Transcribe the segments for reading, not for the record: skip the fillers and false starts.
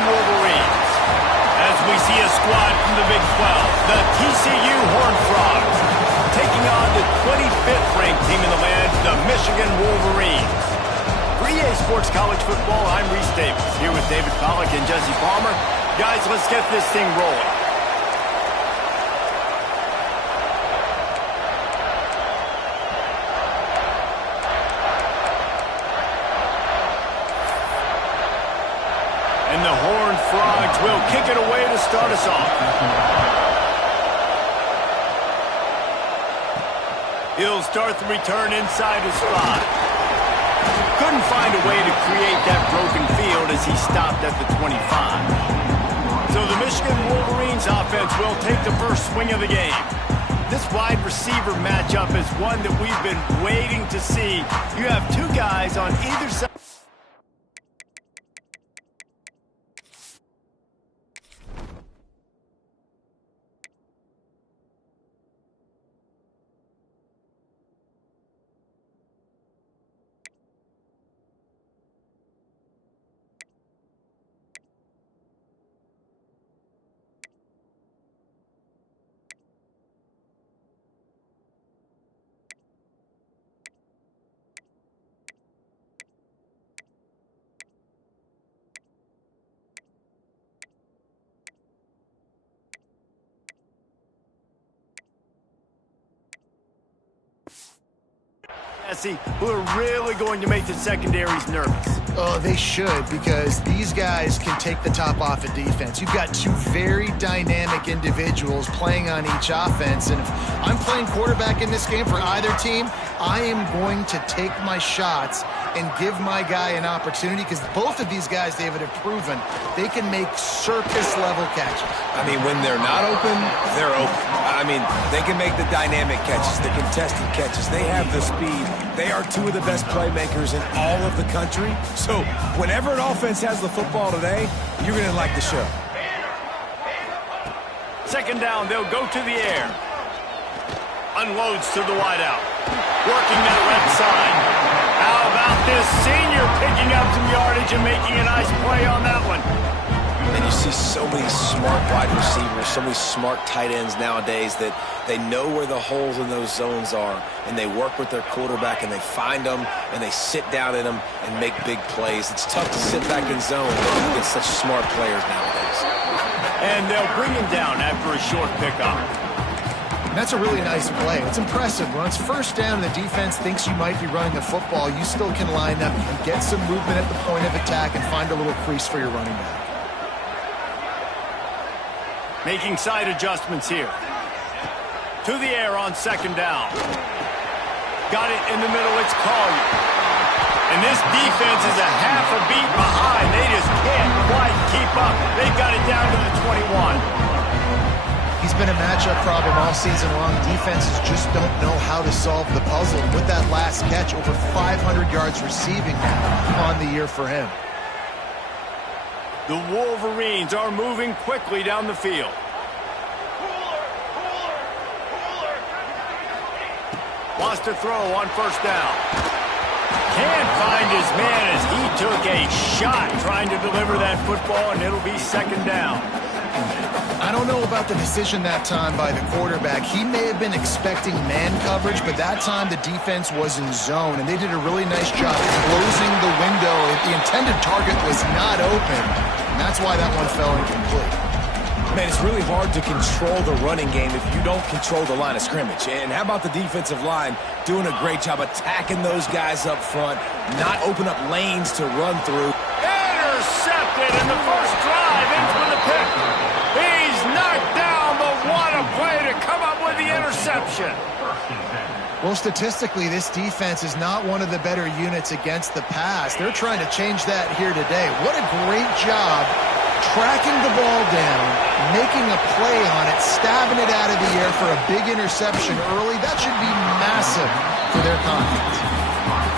Michigan Wolverines. As we see a squad from the Big 12, the TCU Horned Frogs, taking on the 25th ranked team in the land, the Michigan Wolverines. For EA Sports College Football, I'm Reese Davis, here with David Pollack and Jesse Palmer. Guys, let's get this thing rolling. And the Horned Frogs will kick it away to start us off. He'll start the return inside his 5. Couldn't find a way to create that broken field as he stopped at the 25. So the Michigan Wolverines offense will take the first swing of the game. This wide receiver matchup is one that we've been waiting to see. You have two guys on either side. Who are really going to make the secondaries nervous. Oh, they should, because these guys can take the top off of defense. You've got two very dynamic individuals playing on each offense, and if I'm playing quarterback in this game for either team, I am going to take my shots and give my guy an opportunity, because both of these guys, David, have proven they can make circus-level catches. I mean, when they're not open, they're open. I mean, they can make the dynamic catches, the contested catches. They have the speed. They are two of the best playmakers in all of the country. So whenever an offense has the football today, you're going to like the show. Second down, they'll go to the air. Unloads to the wideout. Working that left side. How about this senior picking up some yardage and making a nice play on that one? And you see so many smart wide receivers, so many smart tight ends nowadays that they know where the holes in those zones are, and they work with their quarterback, and they find them, and they sit down in them and make big plays. It's tough to sit back in zone against such smart players nowadays. And they'll bring him down after a short pickup. That's a really nice play. It's impressive. When it's first down and the defense thinks you might be running the football, you still can line up and get some movement at the point of attack and find a little crease for your running back. Making side adjustments here. To the air on second down. Got it in the middle, it's Collier. And this defense is a half a beat behind. They just can't quite keep up. They've got it down to the 21. He's been a matchup problem all season long. Defenses just don't know how to solve the puzzle. With that last catch, over 500 yards receiving now on the year for him. The Wolverines are moving quickly down the field. Wants to throw on first down. Can't find his man as he took a shot trying to deliver that football, and it'll be second down. I don't know about the decision that time by the quarterback. He may have been expecting man coverage, but that time the defense was in zone, and they did a really nice job closing the window. The intended target was not open, and that's why that one fell incomplete. Man, it's really hard to control the running game if you don't control the line of scrimmage. And how about the defensive line doing a great job attacking those guys up front, not open up lanes to run through. Intercepted in the first drive, in for the pick. He's knocked down, but what a play to come up with the interception. Well, statistically, this defense is not one of the better units against the pass. They're trying to change that here today. What a great job tracking the ball down, making a play on it, stabbing it out of the air for a big interception early. That should be massive for their confidence.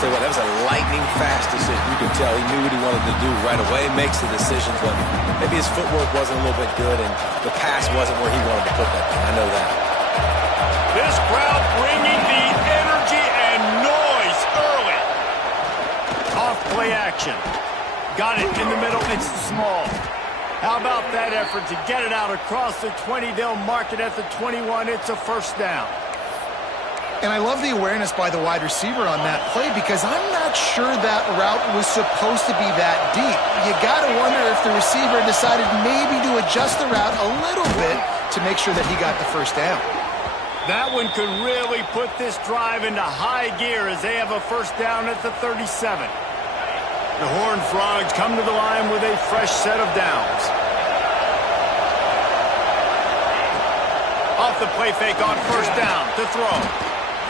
Tell you what, that was a lightning-fast decision. You could tell he knew what he wanted to do right away, makes the decision, but maybe his footwork wasn't a little bit good, and the pass wasn't where he wanted to put that thing. I know that. This crowd bringing the energy and noise early. Off play action. Got it in the middle. It's small. How about that effort to get it out across the 20? They'll mark it at the 21. It's a first down. And I love the awareness by the wide receiver on that play because I'm not sure that route was supposed to be that deep. You got to wonder if the receiver decided maybe to adjust the route a little bit to make sure that he got the first down. That one could really put this drive into high gear as they have a first down at the 37. The Horned Frogs come to the line with a fresh set of downs. Off the play fake on first down to throw.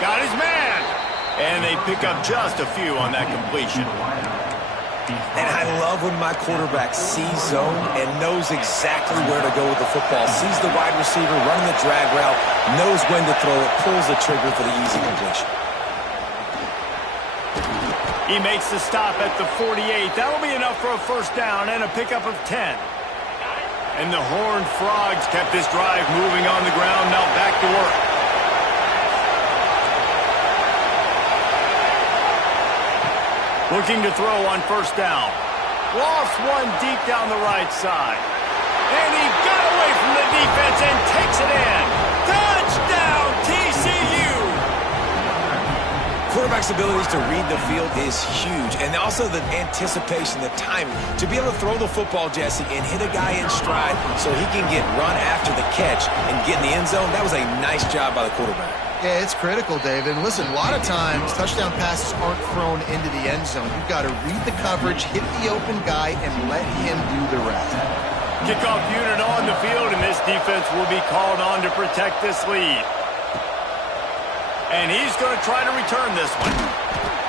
Got his man. And they pick up just a few on that completion. And I love when my quarterback sees zone and knows exactly where to go with the football. Sees the wide receiver running the drag route, knows when to throw it, pulls the trigger for the easy completion. He makes the stop at the 48. That'll be enough for a first down and a pickup of 10. And the Horned Frogs kept this drive moving on the ground. Now back to work. Looking to throw on first down. Lost one deep down the right side. And he got away from the defense and takes it in. Touchdown, TCU! Quarterback's abilities to read the field is huge. And also the anticipation, the timing. To be able to throw the football, Jesse, and hit a guy in stride so he can get run after the catch and get in the end zone, that was a nice job by the quarterback. Yeah, it's critical, David. And listen, a lot of times, touchdown passes aren't thrown into the end zone. You've got to read the coverage, hit the open guy, and let him do the rest. Kickoff unit on the field, and this defense will be called on to protect this lead. And he's going to try to return this one.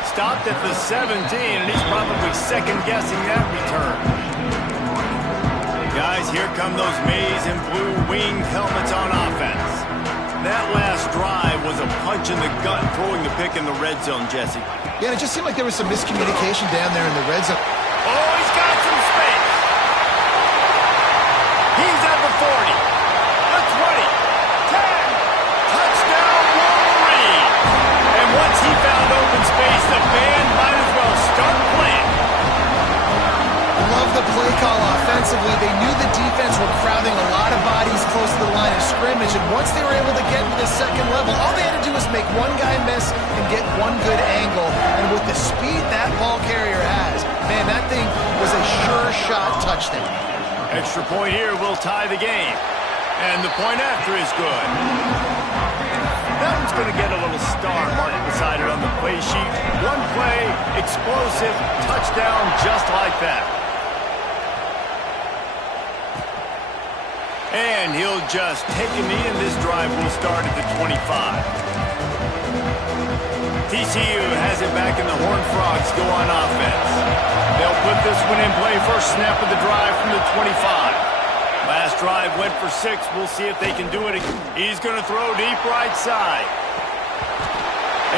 Stopped at the 17, and he's probably second-guessing that return. Guys, here come those maize and blue winged helmets on offense. That last drive was a punch in the gut, throwing the pick in the red zone, Jesse. Yeah, and it just seemed like there was some miscommunication down there in the red zone. Oh, he's got some space. He's at the 40, the 20, 10. Touchdown, Wolverine. And once he found open space, the band might as well start playing. Love the play call offensively. They knew the defense were crowding a lot of bodies close to the line of scrimmage, and once they were able to get to the second level, all they had to do was make one guy miss and get one good angle. And with the speed that ball carrier has, man, that thing was a sure shot touchdown. Extra point here will tie the game. And the point after is good. That one's going to get a little star mark beside it on the play sheet. One play, explosive, touchdown just like that. And he'll just take a knee, and this drive will start at the 25. TCU has it back, and the Horned Frogs go on offense. They'll put this one in play. First snap of the drive from the 25. Last drive went for 6. We'll see if they can do it again. He's going to throw deep right side.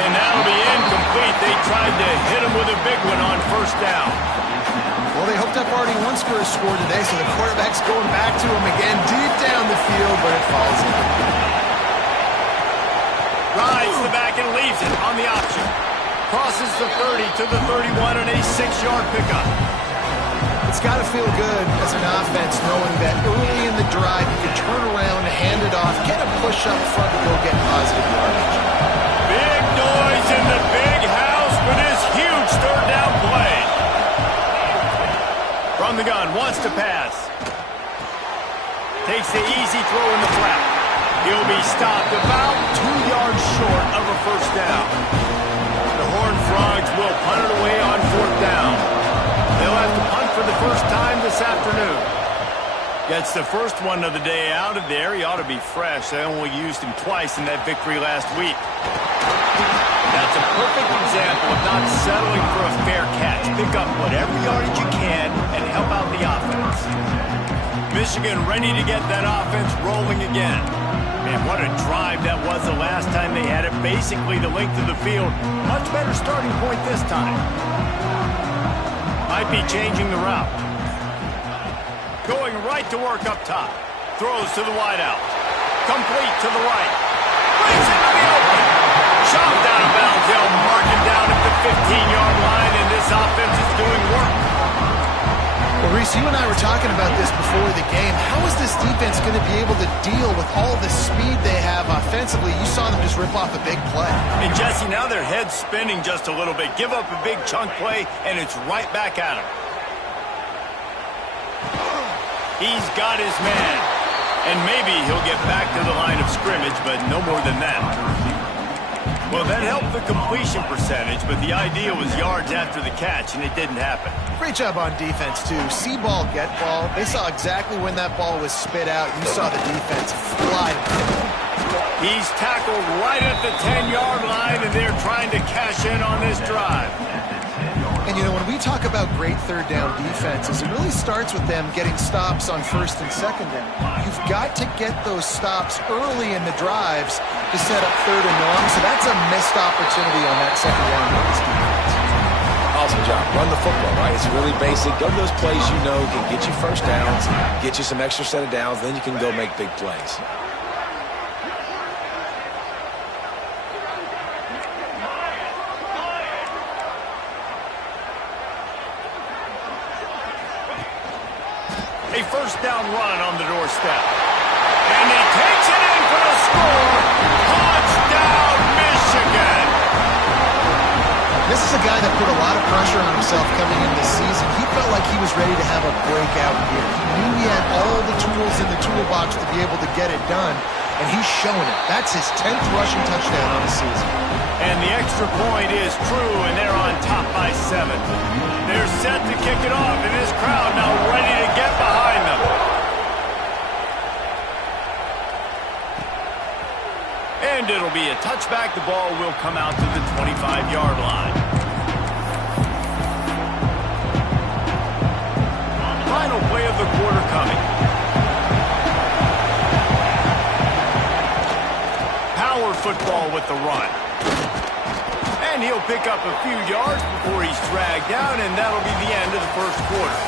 And that'll be incomplete. They tried to hit him with a big one on first down. Well, they hooked up already once for a score today, so the quarterback's going back to him again deep down the field, but it falls in. Rides the back and leaves it on the option. Crosses the 30 to the 31 and a 6-yard pickup. It's got to feel good as an offense knowing that early in the drive you can turn around, hand it off, get a push up front, and go get positive yardage. Big noise in the big house for this huge third down play. From the gun, wants to pass. Takes the easy throw in the flat. He'll be stopped about 2 yards short of a first down. The Horned Frogs will punt it away on fourth down. They'll have to punt for the first time this afternoon. Gets the first one of the day out of there. He ought to be fresh. They only used him twice in that victory last week. That's a perfect example of not settling for a fair catch. Pick up whatever yardage you can and help out the offense. Michigan ready to get that offense rolling again. Man, what a drive that was the last time they had it. Basically the length of the field. Much better starting point this time. Might be changing the route. Going right to work up top. Throws to the wideout. Complete to the right. Brings it to the open. Chopped out of bounds. They'll mark him down at the 15-yard line, and this offense is doing work. Well, Reese, you and I were talking about this before the game. How is this defense going to be able to deal with all the speed they have offensively? You saw them just rip off a big play. And Jesse, now their head's spinning just a little bit. Give up a big chunk play, and it's right back at him. He's got his man. And maybe he'll get back to the line of scrimmage, but no more than that. Well, that helped the completion percentage, but the idea was yards after the catch, and it didn't happen. Great job on defense, too. See ball, get ball. They saw exactly when that ball was spit out. You saw the defense fly. He's tackled right at the 10-yard line, and they're trying to cash in on this drive. And, you know, when we talk about great third down defenses, it really starts with them getting stops on first and second down. You've got to get those stops early in the drives to set up third and long, so that's a missed opportunity on that second down by this defense. Awesome job. Run the football, right? It's really basic. Go to those plays you know can get you first downs, get you some extra set of downs, then you can go make big plays. A first down run on the doorstep. And he takes it in for the score. Touchdown, Michigan. This is a guy that put a lot of pressure on himself coming into this season. He felt like he was ready to have a breakout year. He knew he had all the tools in the toolbox to be able to get it done, and he's showing it. That's his 10th rushing touchdown on the season. And the extra point is true, and they're on top by 7. They're set to kick it off, and this crowd now ready to get behind them. And it'll be a touchback. The ball will come out to the 25-yard line. Final play of the quarter coming. Power football with the run. And he'll pick up a few yards before he's dragged down, and that'll be the end of the first quarter.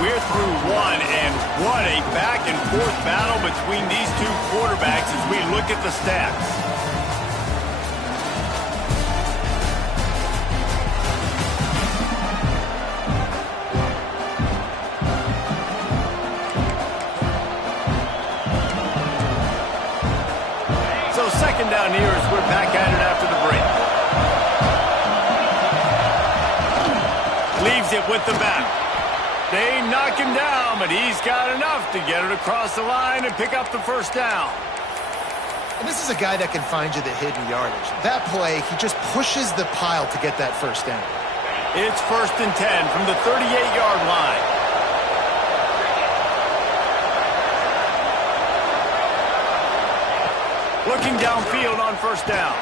We're through one, and what a back-and-forth battle between these two quarterbacks as we look at the stats. So second down here as we're back at it after the break. Leaves it with the back. They knock him down, but he's got enough to get it across the line and pick up the first down. And this is a guy that can find you the hidden yardage. That play, he just pushes the pile to get that first down. It's 1st and 10 from the 38-yard line. Looking downfield on first down.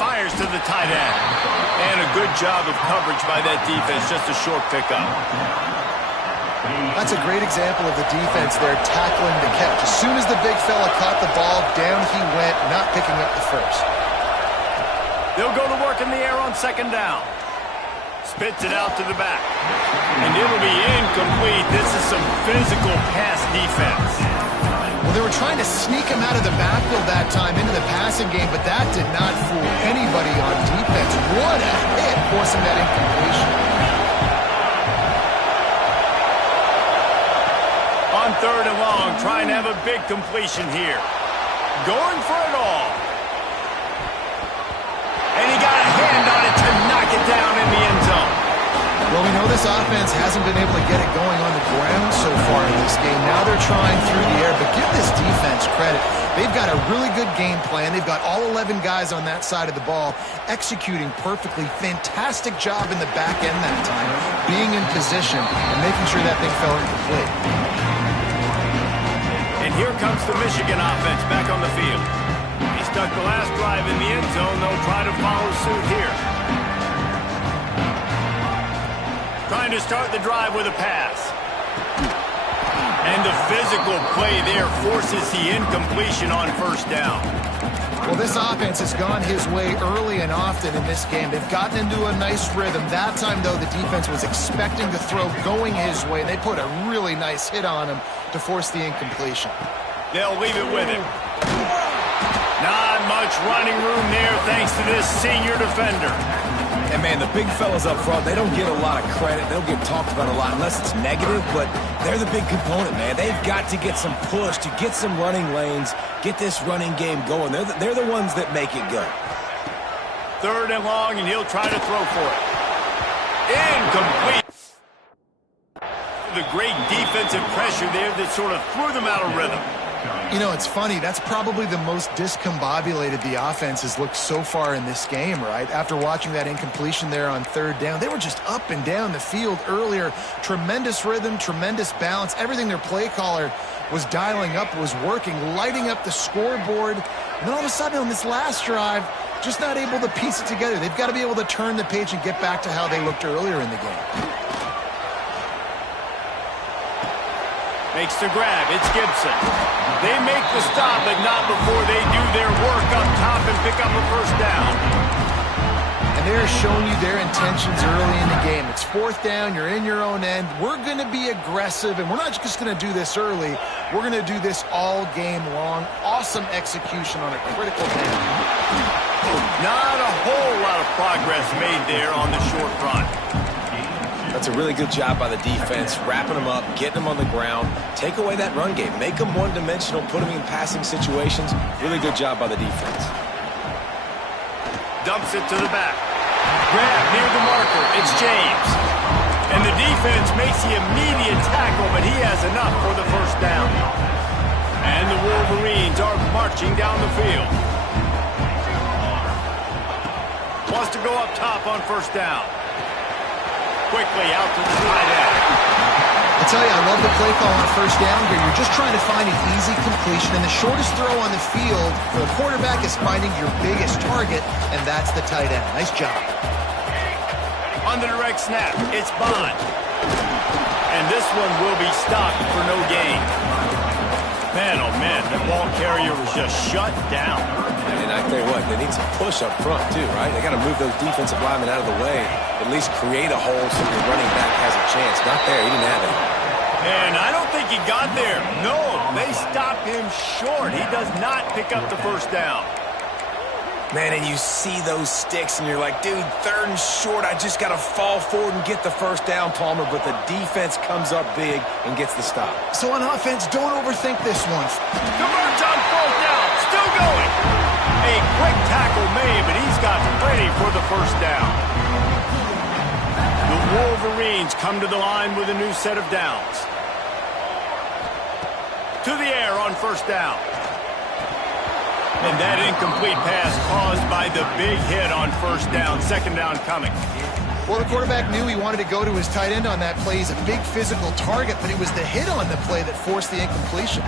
Fires to the tight end. And a good job of coverage by that defense, just a short pickup. That's a great example of the defense there tackling the catch. As soon as the big fella caught the ball, down he went, not picking up the first. They'll go to work in the air on second down. Spits it out to the back. And it'll be incomplete. This is some physical pass defense. Well, they were trying to sneak him out of the backfield that time into the passing game, but that did not fool anybody on defense. What a hit, forcing that incompletion. On third and long, trying to have a big completion here. Going for it all. And he got a hand on it to knock it down in the end zone. Well, we know this offense hasn't been able to get it going on the ground so far in this game. Now they're trying through the air, but give this defense credit. They've got a really good game plan. They've got all 11 guys on that side of the ball executing perfectly. Fantastic job in the back end that time, being in position and making sure that thing fell incomplete. And here comes the Michigan offense back on the field. He stuck the last drive in the end zone. They'll try to follow suit here. Trying to start the drive with a pass. And the physical play there forces the incompletion on first down. Well, this offense has gone his way early and often in this game. They've gotten into a nice rhythm. That time, though, the defense was expecting the throw going his way. They put a really nice hit on him to force the incompletion. They'll leave it with him. Not much running room there thanks to this senior defender. And, man, the big fellas up front, they don't get a lot of credit. They don't get talked about a lot unless it's negative, but they're the big component, man. They've got to get some push, to get some running lanes, get this running game going. They're the ones that make it go. 3rd and long, and he'll try to throw for it. Incomplete. The great defensive pressure there that sort of threw them out of rhythm. You know, it's funny. That's probably the most discombobulated the offense has looked so far in this game, right? After watching that incompletion there on 3rd down, they were just up and down the field earlier. Tremendous rhythm, tremendous balance. Everything their play caller was dialing up was working, lighting up the scoreboard. And then all of a sudden on this last drive, just not able to piece it together. They've got to be able to turn the page and get back to how they looked earlier in the game. Makes the grab. It's Gibson. They make the stop, but not before they do their work up top and pick up a 1st down. And they're showing you their intentions early in the game. It's 4th down. You're in your own end. We're going to be aggressive, and we're not just going to do this early. We're going to do this all game long. Awesome execution on a critical down. Not a whole lot of progress made there on the short run. That's a really good job by the defense, wrapping them up, getting them on the ground, take away that run game, make them one-dimensional, put them in passing situations. Really good job by the defense. Dumps it to the back. Grab near the marker. It's James. And the defense makes the immediate tackle, but he has enough for the 1st down. And the Wolverines are marching down the field. Wants to go up top on 1st down. Quickly out to the tight end. I tell you, I love the play call on 1st down here. You're just trying to find an easy completion, and the shortest throw on the field for the quarterback is finding your biggest target, and that's the tight end. Nice job. On the direct snap, it's Bond. And this one will be stopped for no gain. Man, oh man, the ball carrier was just shut down. And I tell you what, they need some push up front too, right? They got to move those defensive linemen out of the way, at least create a hole so your running back has a chance. Not there, he didn't have it. And I don't think he got there. No, they stopped him short. He does not pick up the 1st down. Man, and you see those sticks, and you're like, dude, 3rd and short, I just got to fall forward and get the 1st down, Palmer, but the defense comes up big and gets the stop. So on offense, don't overthink this one. Converts on 4th down, still going. A quick tackle made, but he's got plenty for the 1st down. The Wolverines come to the line with a new set of downs. To the air on 1st down. And that incomplete pass caused by the big hit on 1st down. 2nd down coming. Well, the quarterback knew he wanted to go to his tight end on that play. He's a big physical target, but it was the hit on the play that forced the incompletion.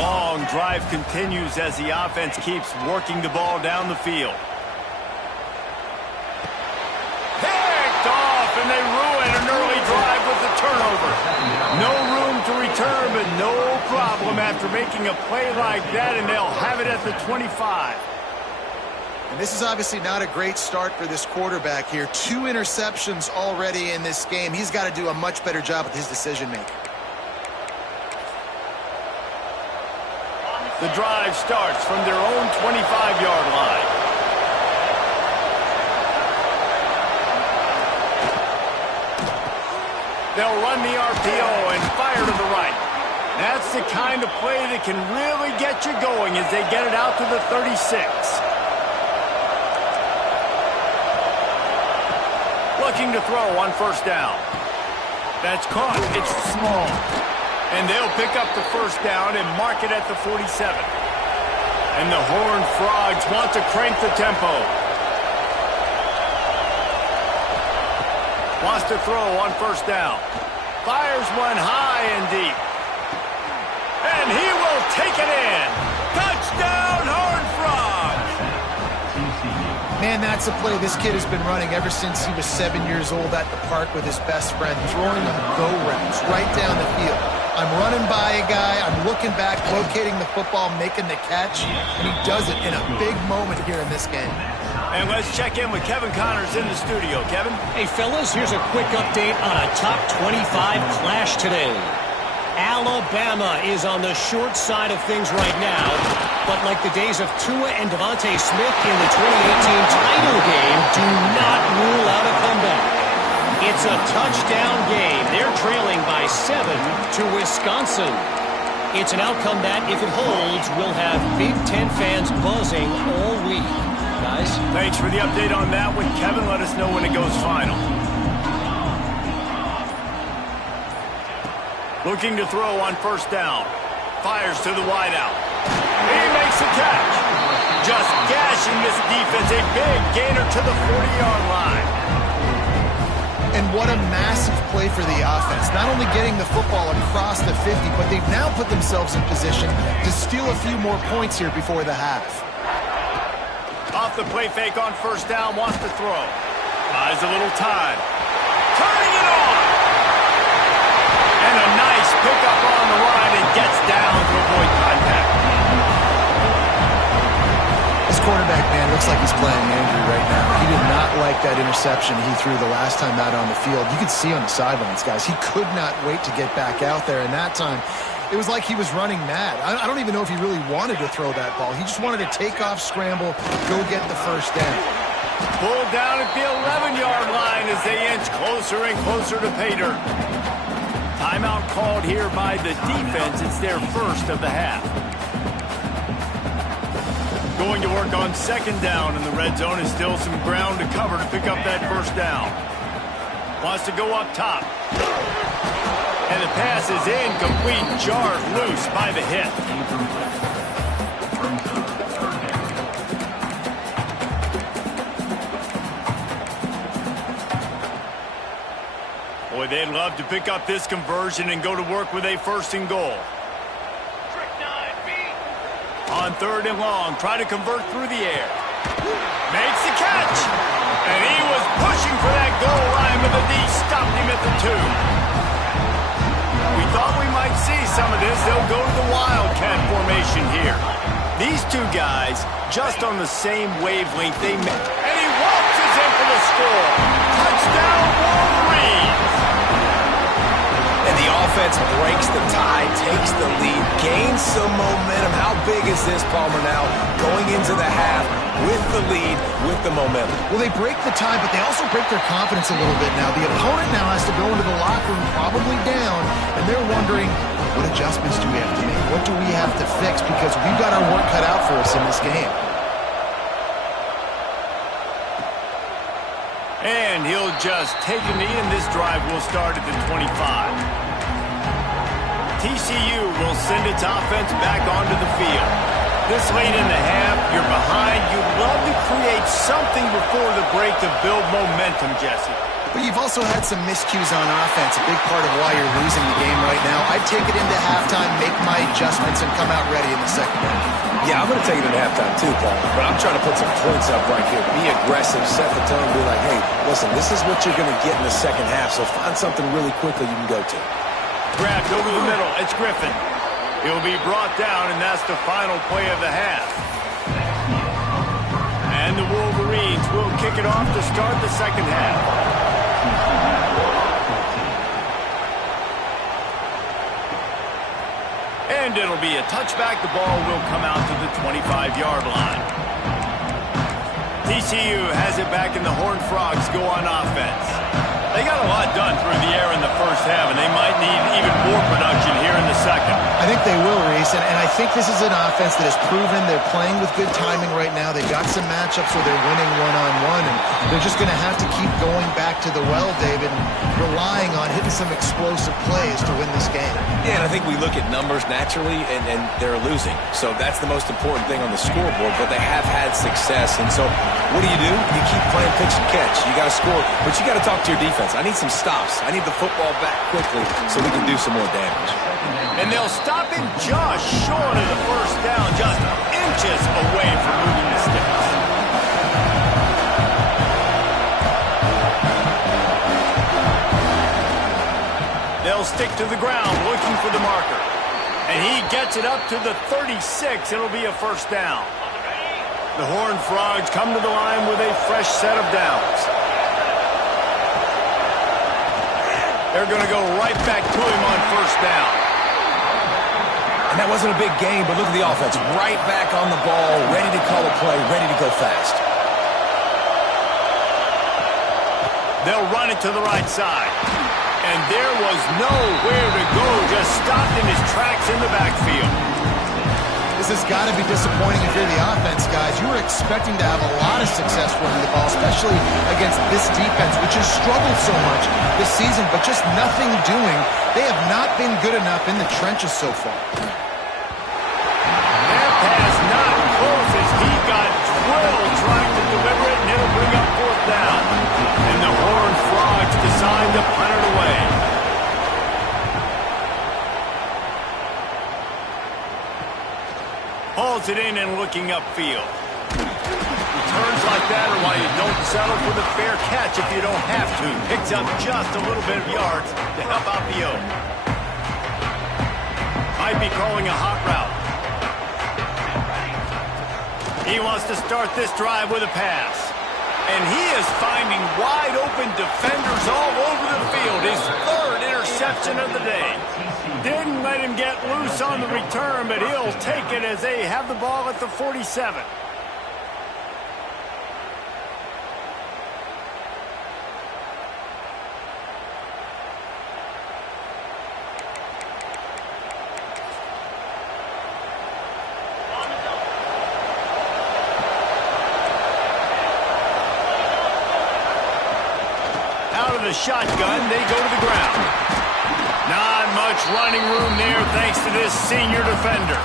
Long drive continues as the offense keeps working the ball down the field. Picked off, and they ruin an early drive with the turnover. No room to return, but no problem after making a play like that, and they'll have it at the 25. And this is obviously not a great start for this quarterback here. 2 interceptions already in this game. He's got to do a much better job with his decision-making. The drive starts from their own 25-yard line. They'll run the RPO and fire to the right. That's the kind of play that can really get you going as they get it out to the 36. Looking to throw on 1st down. That's caught. It's small. And they'll pick up the 1st down and mark it at the 47. And the Horned Frogs want to crank the tempo. Wants to throw on 1st down. Fires one high and deep. And he will take it in. Touchdown, Horned Frogs! Man, that's a play this kid has been running ever since he was 7 years old at the park with his best friend, throwing them go routes right down the field. I'm running by a guy, I'm looking back, locating the football, making the catch, and he does it in a big moment here in this game. And let's check in with Kevin Connors in the studio. Kevin? Hey, fellas, here's a quick update on a top 25 clash today. Alabama is on the short side of things right now, but like the days of Tua and Devontae Smith in the 2018 title game, do not rule out a comeback. It's a touchdown game. They're trailing by 7 to Wisconsin. It's an outcome that, if it holds, will have Big Ten fans buzzing all week. Guys? Thanks for the update on that one, Kevin. Let us know when it goes final. Looking to throw on first down. Fires to the wideout. He makes the catch. Just gashing this defense. A big gainer to the 40-yard line. And what a massive play for the offense. Not only getting the football across the 50, but they've now put themselves in position to steal a few more points here before the half. Off the play fake on first down, wants to throw. Buys a little time. Turning it on! And a nice pickup on the line and gets down to avoid contact. This quarterback, man, looks like he's playing angry right now. He did not like that interception he threw the last time out on the field. You could see on the sidelines, guys. He could not wait to get back out there, and that time it was like he was running mad. I don't even know if he really wanted to throw that ball. He just wanted to take off, scramble, go get the first down. Pulled down at the 11-yard line as they inch closer and closer to pay dirt. Timeout called here by the defense. It's their first of the half. Going to work on second down, and the red zone is still some ground to cover to pick up that first down. Wants to go up top. And the pass is incomplete, jarred loose by the hit. Boy, they'd love to pick up this conversion and go to work with a first and goal. On third and long, try to convert through the air. Makes the catch. And he was pushing for that goal line, but the D stopped him at the 2. We thought we might see some of this. They'll go to the Wildcat formation here. These two guys just on the same wavelength. And he waltzes in for the score. Touchdown, Wolverines. And the offense breaks the tie, takes the lead, gains some momentum. How big is this, Palmer, now going into the half with the lead, with the momentum? Well, they break the tie, but they also break their confidence a little bit now. The opponent now has to go into the locker room probably down, and they're wondering, what adjustments do we have to make? What do we have to fix? Because we've got our work cut out for us in this game. And he'll just take a knee, and this drive will start at the 25. TCU will send its offense back onto the field. This late in the half, you're behind. You'd love to create something before the break to build momentum, Jesse. But you've also had some miscues on offense, a big part of why you're losing the game right now. I'd take it into halftime, make my adjustments, and come out ready in the second half. Yeah, I'm going to take it into halftime too, Paul. But I'm trying to put some points up right here. Be aggressive, set the tone, be like, hey, listen, this is what you're going to get in the second half, so find something really quickly you can go to. Grabbed over the middle. It's Griffin. He'll be brought down, and that's the final play of the half. And the Wolverines will kick it off to start the second half. And it'll be a touchback. The ball will come out to the 25-yard line. TCU has it back, and the Horned Frogs go on offense. They got a lot done through the air in the first half, and they might need even more production here in the second. I think they will, Reese, and I think this is an offense that has proven they're playing with good timing right now. They've got some matchups where they're winning one-on-one, and they're just going to have to keep going back to the well, David, and relying on hitting some explosive plays to win this game. Yeah, and I think we look at numbers naturally, and they're losing. So that's the most important thing on the scoreboard, but they have had success. And so what do? You keep playing pitch and catch. You got to score, but you got to talk to your defense. I need some stops. I need the football back quickly so we can do some more damage. And they'll stop him just short of the first down, just inches away from moving the sticks. They'll stick to the ground looking for the marker. And he gets it up to the 36. It'll be a first down. The Horned Frogs come to the line with a fresh set of downs. They're going to go right back to him on first down. And that wasn't a big gain, but look at the offense. Right back on the ball, ready to call a play, ready to go fast. They'll run it to the right side. And there was nowhere to go, just stopped in his tracks in the backfield. This has got to be disappointing if you're the offense, guys. You were expecting to have a lot of success running the ball, especially against this defense, which has struggled so much this season, but just nothing doing. They have not been good enough in the trenches so far. That pass not close as he got drilled trying to deliver it, and it'll bring up fourth down. And the Horned Frogs decide to punt it away. Hauls it in and looking upfield. Returns like that are why you don't settle for the fair catch if you don't have to. Picks up just a little bit of yards to help out the O. Might be calling a hot route. He wants to start this drive with a pass. And he is finding wide open defenders all over the field. His third interception of the day. Didn't let him get loose on the return, but he'll take it as they have the ball at the 47. Out of the shotgun, they go to the ground. Not much running room there thanks to this senior defender.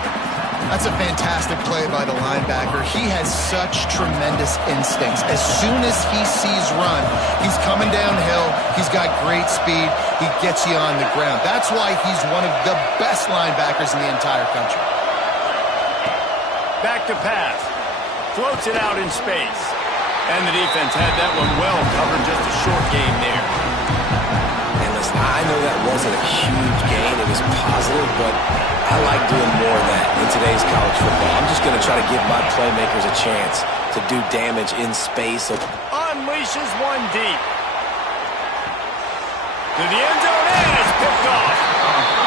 That's a fantastic play by the linebacker. He has such tremendous instincts. As soon as he sees run, he's coming downhill. He's got great speed. He gets you on the ground. That's why he's one of the best linebackers in the entire country. Back to pass. Floats it out in space. And the defense had that one well covered, just a short gain there. I know that wasn't a huge gain. It was positive, but I like doing more of that in today's college football. I'm just going to try to give my playmakers a chance to do damage in space. Unleashes one deep. To the end zone, and it's picked off.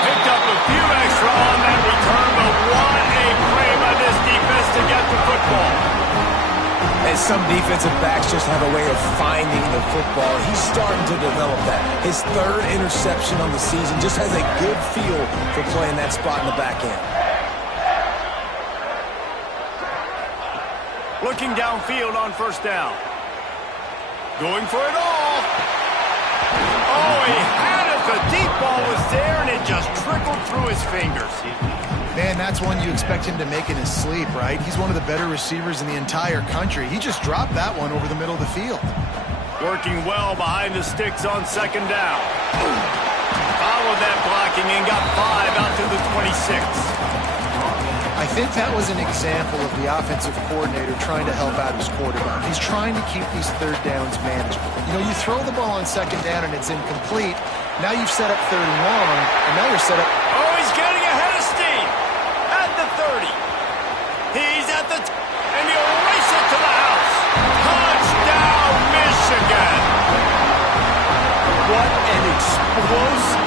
Picked up a few extra on that return, but what a play by this defense to get the football. And some defensive backs just have a way of finding the football. He's starting to develop that. His third interception on the season just has a good feel for playing that spot in the back end. Looking downfield on first down. Going for it all. Oh, he had it. The deep ball was there, and it just trickled through his fingers. Man, that's one you expect him to make in his sleep, right? He's one of the better receivers in the entire country. He just dropped that one over the middle of the field. Working well behind the sticks on second down. Followed that blocking and got 5 out to the 26. I think that was an example of the offensive coordinator trying to help out his quarterback. He's trying to keep these third downs manageable. You know, you throw the ball on second down and it's incomplete. Now you've set up third and long, and now you're set up... Oh, he's getting ahead of steam. At the 30. He's at the... and he'll race it to the house. Touchdown, Michigan. What an explosive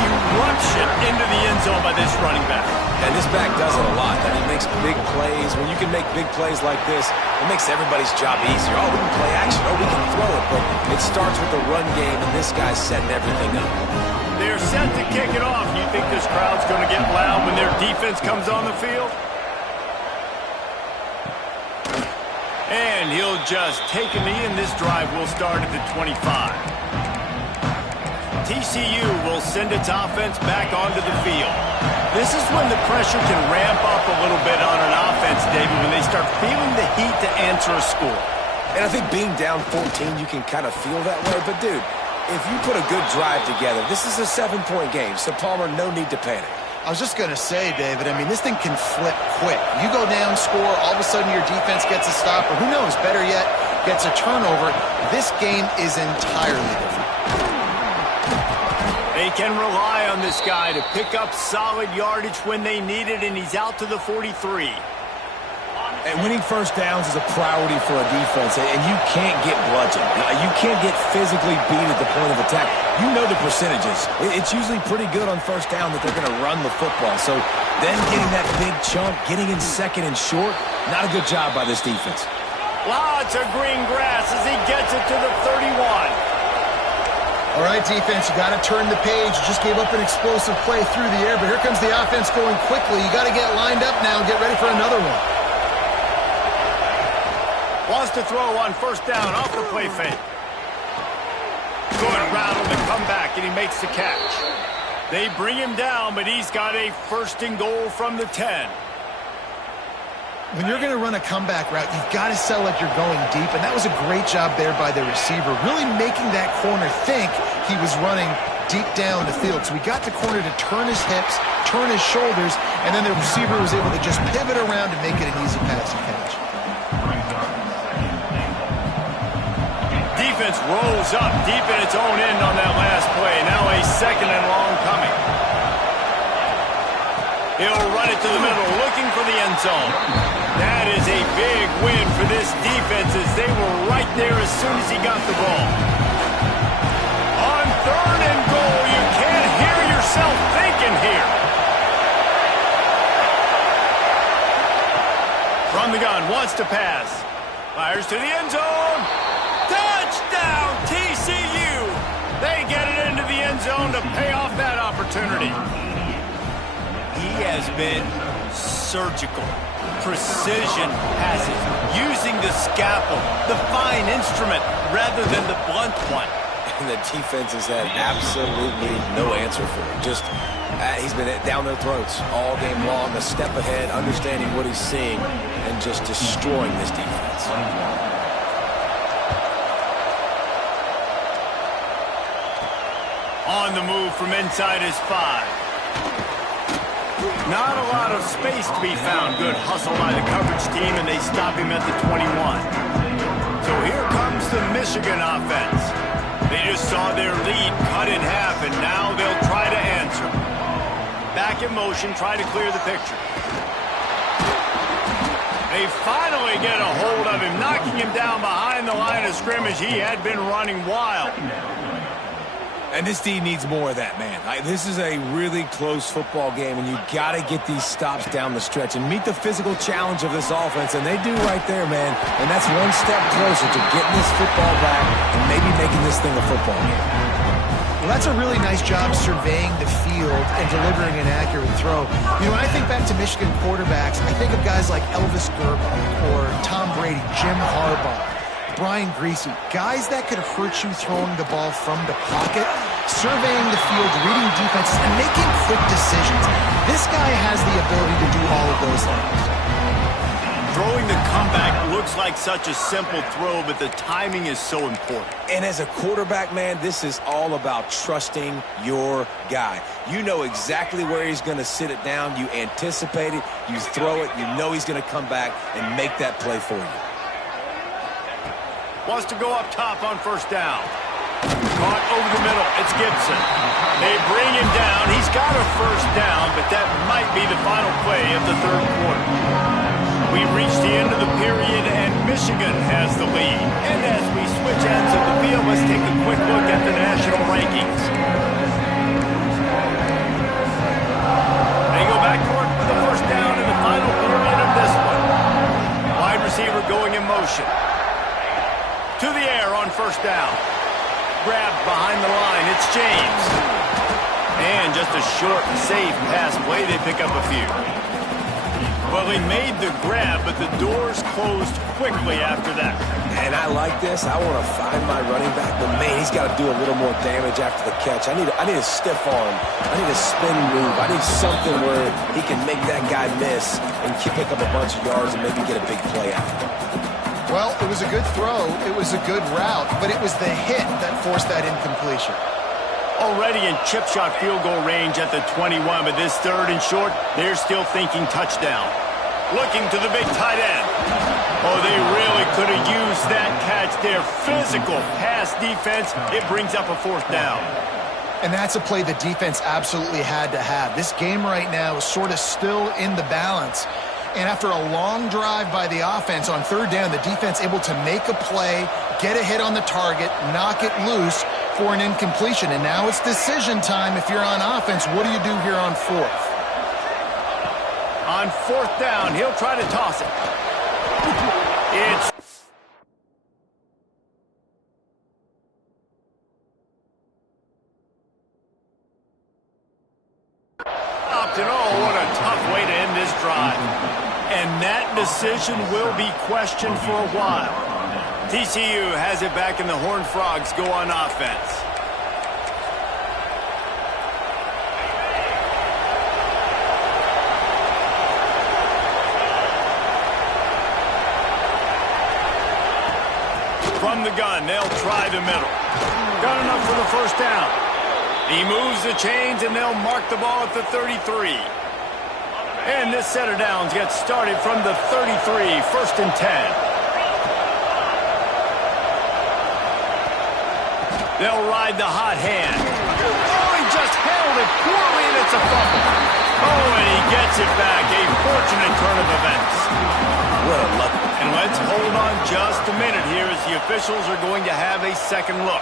eruption into the end zone by this running back. And this back does it a lot. I mean, he makes big plays. When you can make big plays like this, it makes everybody's job easier. Oh, we can play action. Oh, we can throw it. But it starts with the run game, and this guy's setting everything up. They're set to kick it off. You think this crowd's going to get loud when their defense comes on the field? And he'll just take a knee, and this drive will start at the 25. TCU will send its offense back onto the field. This is when the pressure can ramp up a little bit on an offense, David, when they start feeling the heat to answer a score. And I think being down 14, you can kind of feel that way. But, dude, if you put a good drive together, this is a 7-point game. So, Palmer, no need to panic. I was just going to say, David, I mean, this thing can flip quick. You go down, score, all of a sudden your defense gets a stop, or who knows, better yet, gets a turnover. This game is entirely different. They can rely on this guy to pick up solid yardage when they need it, and he's out to the 43. And winning first downs is a priority for a defense, and you can't get bludgeoned. You can't get physically beat at the point of attack. You know the percentages. It's usually pretty good on first down that they're going to run the football. So then getting that big chunk, getting in second and short, not a good job by this defense. Lots of green grass as he gets it to the 31. All right, defense, you got to turn the page. You just gave up an explosive play through the air, but here comes the offense going quickly. You got to get lined up now and get ready for another one. Wants to throw on first down off the play fake. Good route on the comeback, and he makes the catch. They bring him down, but he's got a first and goal from the 10. When you're going to run a comeback route, you've got to sell like you're going deep, and that was a great job there by the receiver, really making that corner think he was running deep down the field. So he got the corner to turn his hips, turn his shoulders, and then the receiver was able to just pivot around and make it an easy pass and catch. Defense rolls up deep in its own end on that last play. Now a second and long coming. He'll run it to the middle, looking for the end zone. That is a big win for this defense as they were right there as soon as he got the ball. On third and goal, you can't hear yourself thinking here. From the gun, wants to pass. Fires to the end zone. Touchdown, TCU! They get it into the end zone to pay off that opportunity. He has been surgical, precision passes, using the scalpel, the fine instrument, rather than the blunt one. And the defense has had absolutely no answer for him. Just, he's been down their throats all game long, a step ahead, understanding what he's seeing, and just destroying this defense. On the move from inside his 5. Not a lot of space to be found. Good hustle by the coverage team, and they stop him at the 21. So here comes the Michigan offense. They just saw their lead cut in half, and now they'll try to answer. Back in motion, try to clear the picture. They finally get a hold of him, knocking him down behind the line of scrimmage. He had been running wild. And this team needs more of that, man. This is a really close football game, and you got to get these stops down the stretch and meet the physical challenge of this offense, and they do right there, man. And that's one step closer to getting this football back and maybe making this thing a football game. Well, that's a really nice job surveying the field and delivering an accurate throw. You know, when I think back to Michigan quarterbacks, I think of guys like Elvis Gerber or Tom Brady, Jim Harbaugh, Brian Greasy, guys that could hurt you throwing the ball from the pocket, surveying the field, reading defenses, and making quick decisions. This guy has the ability to do all of those things. Throwing the comeback looks like such a simple throw, but the timing is so important. And as a quarterback, man, this is all about trusting your guy. You know exactly where he's going to sit it down. You anticipate it. You throw it. You know he's going to come back and make that play for you. Wants to go up top on first down. Caught over the middle. It's Gibson. They bring him down. He's got a first down, but that might be the final play of the third quarter. We reach the end of the period, and Michigan has the lead. And as we switch ends of the field, let's take a quick look at the national rankings. They go back to work for the first down in the final period of this one. Wide receiver going in motion. To the air on first down. Grabbed behind the line. It's James. And just a short, safe pass play. They pick up a few. Well, he made the grab, but the doors closed quickly after that. And I like this. I want to find my running back, but man, he's got to do a little more damage after the catch. I need a stiff arm. I need a spin move. I need something where he can make that guy miss and pick up a bunch of yards and maybe get a big play out of it. Well, it was a good throw, it was a good route, but it was the hit that forced that incompletion. Already in chip shot field goal range at the 21, but this third and short, they're still thinking touchdown. Looking to the big tight end. Oh, they really could have used that catch there. Physical pass defense, it brings up a fourth down. And that's a play the defense absolutely had to have. This game right now is sort of still in the balance. And after a long drive by the offense on third down, the defense able to make a play, get a hit on the target, knock it loose for an incompletion. And now it's decision time if you're on offense. What do you do here on fourth? On fourth down, he'll try to toss it. It's and oh, what a tough way to end this drive. And that decision will be questioned for a while. TCU has it back, and the Horned Frogs go on offense. From the gun, they'll try the middle. Got enough for the first down. He moves the chains, and they'll mark the ball at the 33. And this set of downs gets started from the 33, 1st and 10. They'll ride the hot hand. Oh, he just held it poorly, and it's a fumble. Oh, and he gets it back. A fortunate turn of events. What a luck. And let's hold on just a minute here as the officials are going to have a second look.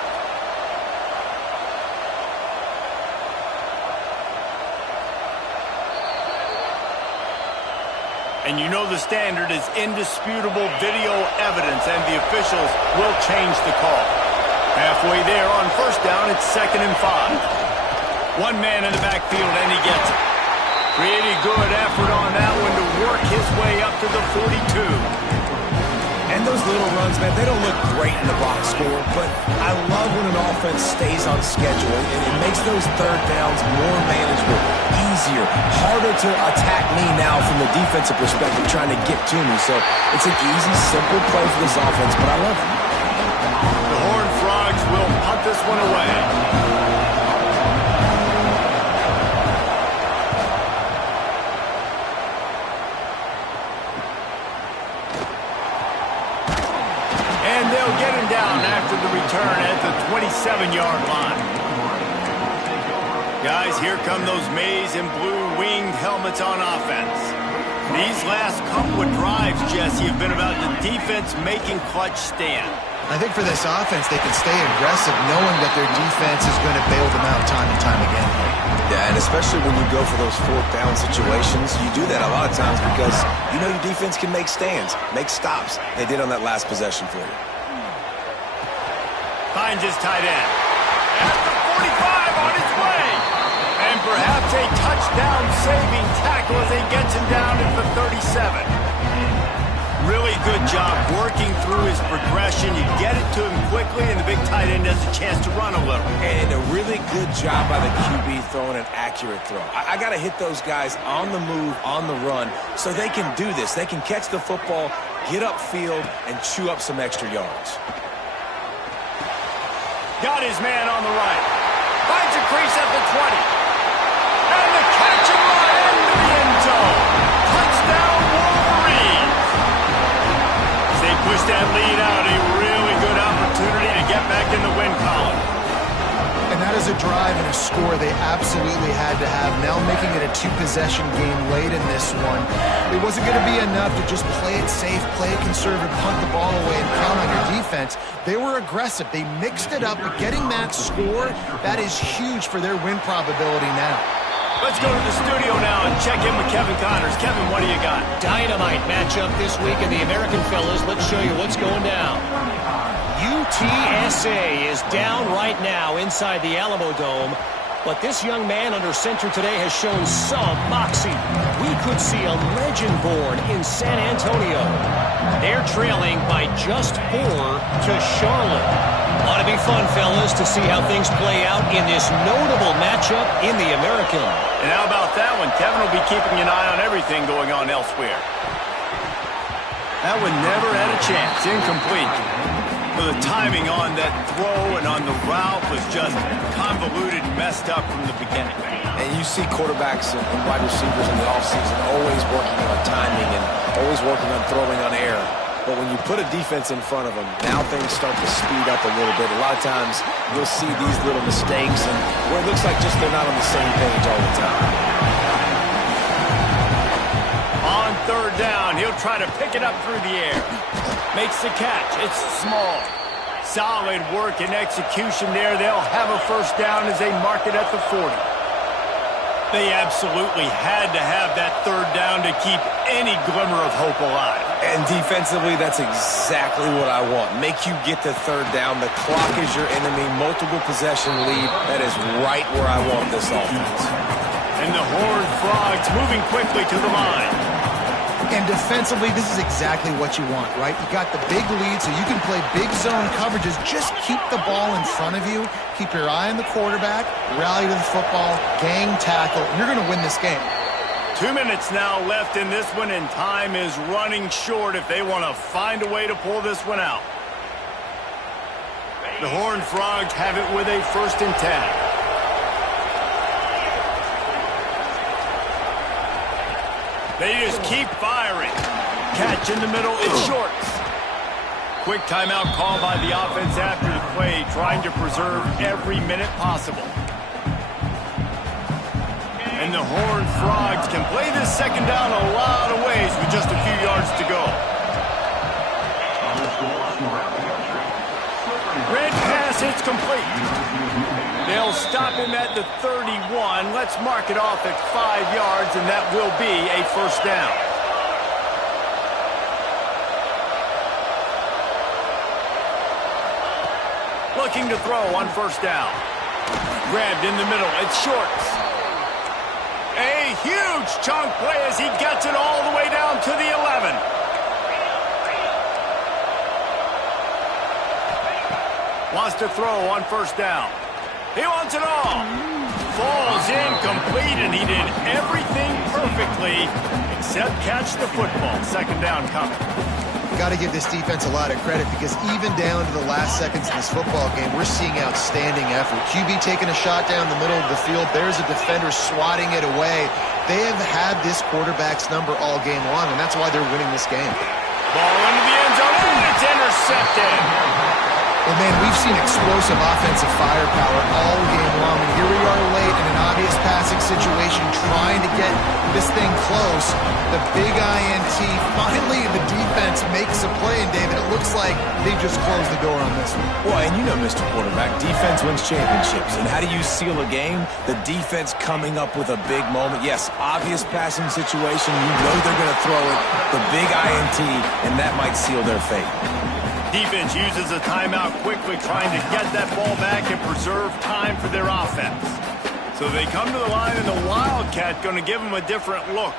And you know the standard is indisputable video evidence, and the officials will change the call. Halfway there on first down, it's 2nd and 5. One man in the backfield, and he gets it. Pretty good effort on that one to work his way up to the 42. And those little runs, man, they don't look great in the box score, but I love when an offense stays on schedule, and it makes those third downs more manageable, easier, harder to attack me now from the defensive perspective trying to get to me. So it's an easy, simple play for this offense, but I love it. The Horned Frogs will punt this one away. They'll get him down after the return at the 27-yard line. Guys, here come those maize and blue winged helmets on offense. These last couple of drives, Jesse, have been about the defense making clutch stand. I think for this offense, they can stay aggressive knowing that their defense is going to bail them out time and time again. Yeah, and especially when you go for those fourth down situations, you do that a lot of times because you know your defense can make stands, make stops. They did on that last possession for you. Finds his tight end. At the 45 on his way. And perhaps a touchdown-saving tackle as he gets him down at the 37. Really good job working through his progression. You get it to him quickly, and the big tight end has a chance to run a little. And a really good job by the QB throwing an accurate throw. I got to hit those guys on the move, on the run, so they can do this. They can catch the football, get upfield, and chew up some extra yards. Got his man on the right. Finds a crease at the 20. And the catch and run into the end zone. Touchdown, Wolverines. As they push that lead out, a really good opportunity to get back in the win column. And that is a drive and a score they absolutely had to have. Now making it a two-possession game late in this one. It wasn't going to be enough to just play it safe, play it conservative, punt the ball away, and count on your defense. They were aggressive. They mixed it up, but getting that score, that is huge for their win probability now. Let's go to the studio now and check in with Kevin Connors. Kevin, what do you got? Dynamite matchup this week in the American fellas. Let's show you what's going down. UTSA is down right now inside the Alamo Dome, but this young man under center today has shown some moxie. We could see a legend born in San Antonio. They're trailing by just 4 to Charlotte. Ought to be fun, fellas, to see how things play out in this notable matchup in the American. And how about that one? Kevin will be keeping an eye on everything going on elsewhere. That one never had a chance. Incomplete. The timing on that throw and on the route was just convoluted, messed up from the beginning. And you see quarterbacks and wide receivers in the offseason always working on timing and always working on throwing on air. But when you put a defense in front of them, now things start to speed up a little bit. A lot of times you'll see these little mistakes and where it looks like just they're not on the same page all the time. On third down, he'll try to pick it up through the air. Makes the catch. It's small. Solid work and execution there. They'll have a first down as they mark it at the 40. They absolutely had to have that third down to keep any glimmer of hope alive. And defensively, that's exactly what I want. Make you get the third down. The clock is your enemy. Multiple possession lead. That is right where I want this offense. And the Horned Frogs moving quickly to the line. And defensively, this is exactly what you want, right? You got the big lead, so you can play big zone coverages. Just keep the ball in front of you. Keep your eye on the quarterback. Rally to the football. Gang tackle. You're going to win this game. 2 minutes now left in this one, and time is running short if they want to find a way to pull this one out. The Horned Frogs have it with a 1st and 10. They just keep firing. Catch in the middle, it's short. Quick timeout call by the offense after the play, trying to preserve every minute possible. And the Horned Frogs can play this second down a lot of ways with just a few yards to go. Red pass, it's complete. They'll stop him at the 31. Let's mark it off at 5 yards, and that will be a first down. Looking to throw on first down. Grabbed in the middle. It's short. A huge chunk play as he gets it all the way down to the 11. Wants to throw on first down. He wants it all. Falls incomplete, and he did everything perfectly except catch the football. Second down coming. Got to give this defense a lot of credit because even down to the last seconds in this football game, we're seeing outstanding effort. QB taking a shot down the middle of the field. There's a defender swatting it away. They have had this quarterback's number all game long, and that's why they're winning this game. Ball into the end zone, and it's intercepted. Well, man, we've seen explosive offensive firepower all game long, and here we are late in an obvious passing situation trying to get this thing close. The big INT, finally the defense makes a play, and David, it looks like they just closed the door on this one. Well, and you know, Mr. Quarterback, defense wins championships. And how do you seal a game? The defense coming up with a big moment. Yes, obvious passing situation. You know they're going to throw it. The big INT, and that might seal their fate. Defense uses a timeout quickly, trying to get that ball back and preserve time for their offense. So they come to the line, and the Wildcat going to give them a different look.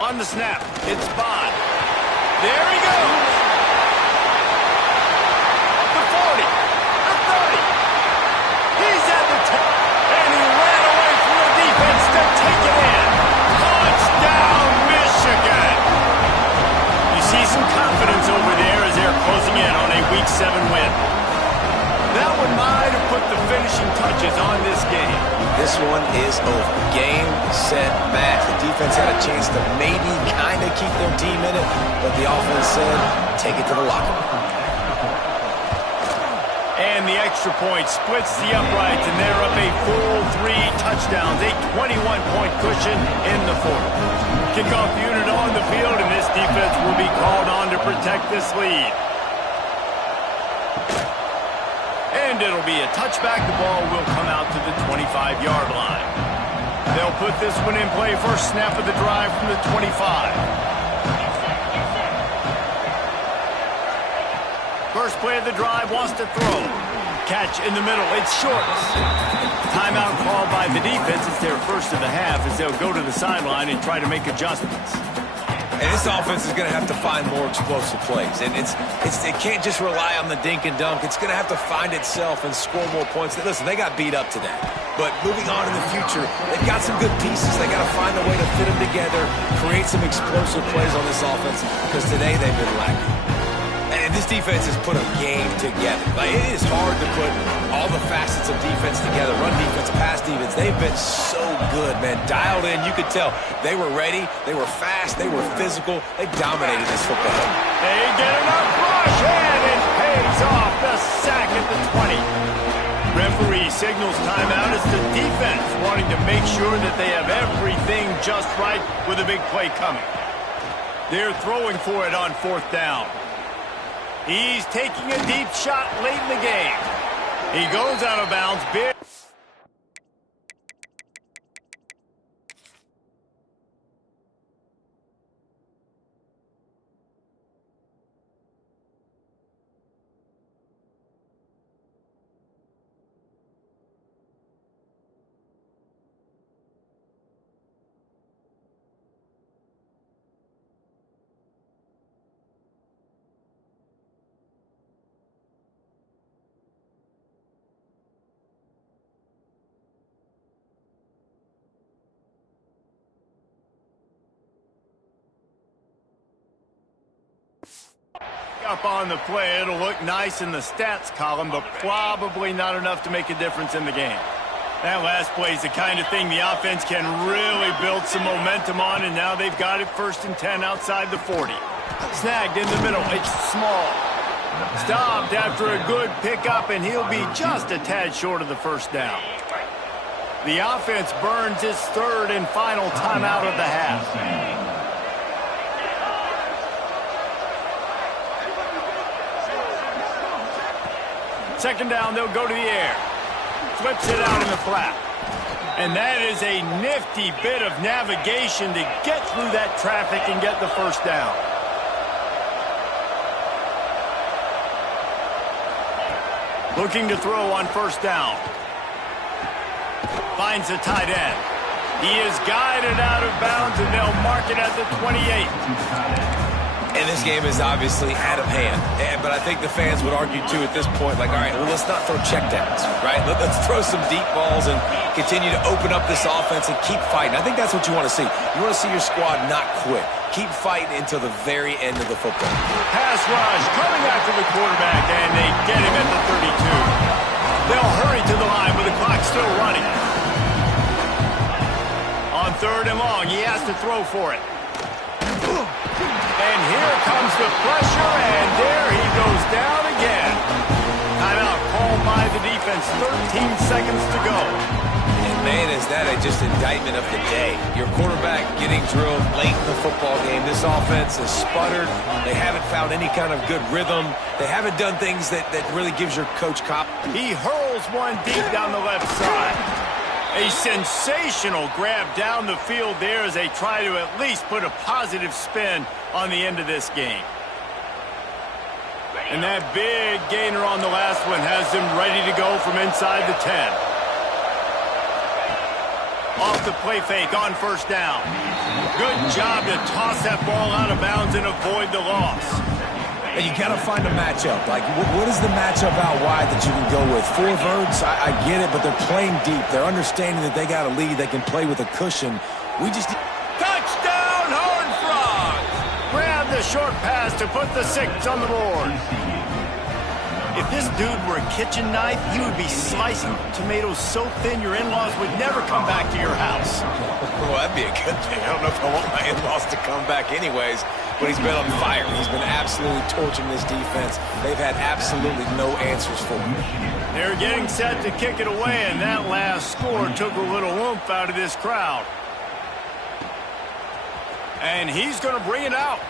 On the snap, it's Bond. There he goes. The 40, the 30. He's at the 10, and he ran away from the defense to take it in. Touchdown, Michigan. See some confidence over there as they're closing in on a Week 7 win. That one might have put the finishing touches on this game. This one is over. Game, set, match. The defense had a chance to maybe kind of keep their team in it, but the offense said, take it to the locker room. And the extra point splits the uprights, and they're up a full 3 touchdowns, a 21-point cushion in the fourth. Kickoff unit on the field, and this defense will be called on to protect this lead. And it'll be a touchback. The ball will come out to the 25-yard line. They'll put this one in play. First snap of the drive from the 25. First play of the drive, wants to throw. Catch in the middle, it's short. Timeout called by the defense. It's their first of the half as they'll go to the sideline and try to make adjustments. And this offense is going to have to find more explosive plays. And it can't just rely on the dink and dunk. It's going to have to find itself and score more points. Listen, they got beat up today. But moving on in the future, they've got some good pieces. They got to find a way to fit them together, create some explosive plays on this offense, because today they've been lacking. And this defense has put a game together. Like, it is hard to put all the facets of defense together. Run defense, pass defense. They've been so good, man. Dialed in. You could tell they were ready. They were fast. They were physical. They dominated this football game. They get enough rush, and it pays off. The sack at the 20. Referee he signals timeout. It's the defense wanting to make sure that they have everything just right with a big play coming. They're throwing for it on 4th down. He's taking a deep shot late in the game. He goes out of bounds. Big. Up on the play, it'll look nice in the stats column, but probably not enough to make a difference in the game. That last play is the kind of thing the offense can really build some momentum on, and now they've got it 1st and 10 outside the 40. Snagged in the middle. It's small. Stopped after a good pickup, and he'll be just a tad short of the 1st down. The offense burns its 3rd and final timeout of the half. 2nd down, they'll go to the air. Flips it out in the flat. And that is a nifty bit of navigation to get through that traffic and get the 1st down. Looking to throw on 1st down. Finds the tight end. He is guided out of bounds, and they'll mark it at the 28. And this game is obviously out of hand. But I think the fans would argue, too, at this point, like, all right, well, let's not throw checkdowns, right? Let's throw some deep balls and continue to open up this offense and keep fighting. I think that's what you want to see. You want to see your squad not quit. Keep fighting until the very end of the football. Pass rush coming after the quarterback, and they get him at the 32. They'll hurry to the line with the clock still running. On 3rd and long, he has to throw for it. And here comes the pressure, and there he goes down again. Timeout called by the defense, 13 seconds to go. And man, is that just indictment of the day. Your quarterback getting drilled late in the football game. This offense has sputtered. They haven't found any kind of good rhythm. They haven't done things that really gives your coach confidence. He hurls one deep down the left side. A sensational grab down the field there as they try to at least put a positive spin on the end of this game. And that big gainer on the last one has them ready to go from inside the 10. Off the play fake on 1st down. Good job to toss that ball out of bounds and avoid the loss. And you got to find a matchup. Like, what is the matchup out wide that you can go with? 4 verts, I get it, but they're playing deep. They're understanding that they got a lead. They can play with a cushion. We just... Touchdown, Horned Frogs! Grab the short pass to put the 6 on the board. If this dude were a kitchen knife, he would be slicing tomatoes so thin your in-laws would never come back to your house. Well, that'd be a good thing. I don't know if I want my in-laws to come back anyways, but he's been on fire. He's been absolutely torching this defense. They've had absolutely no answers for him. They're getting set to kick it away, and that last score took a little oomph out of this crowd. And he's going to bring it out.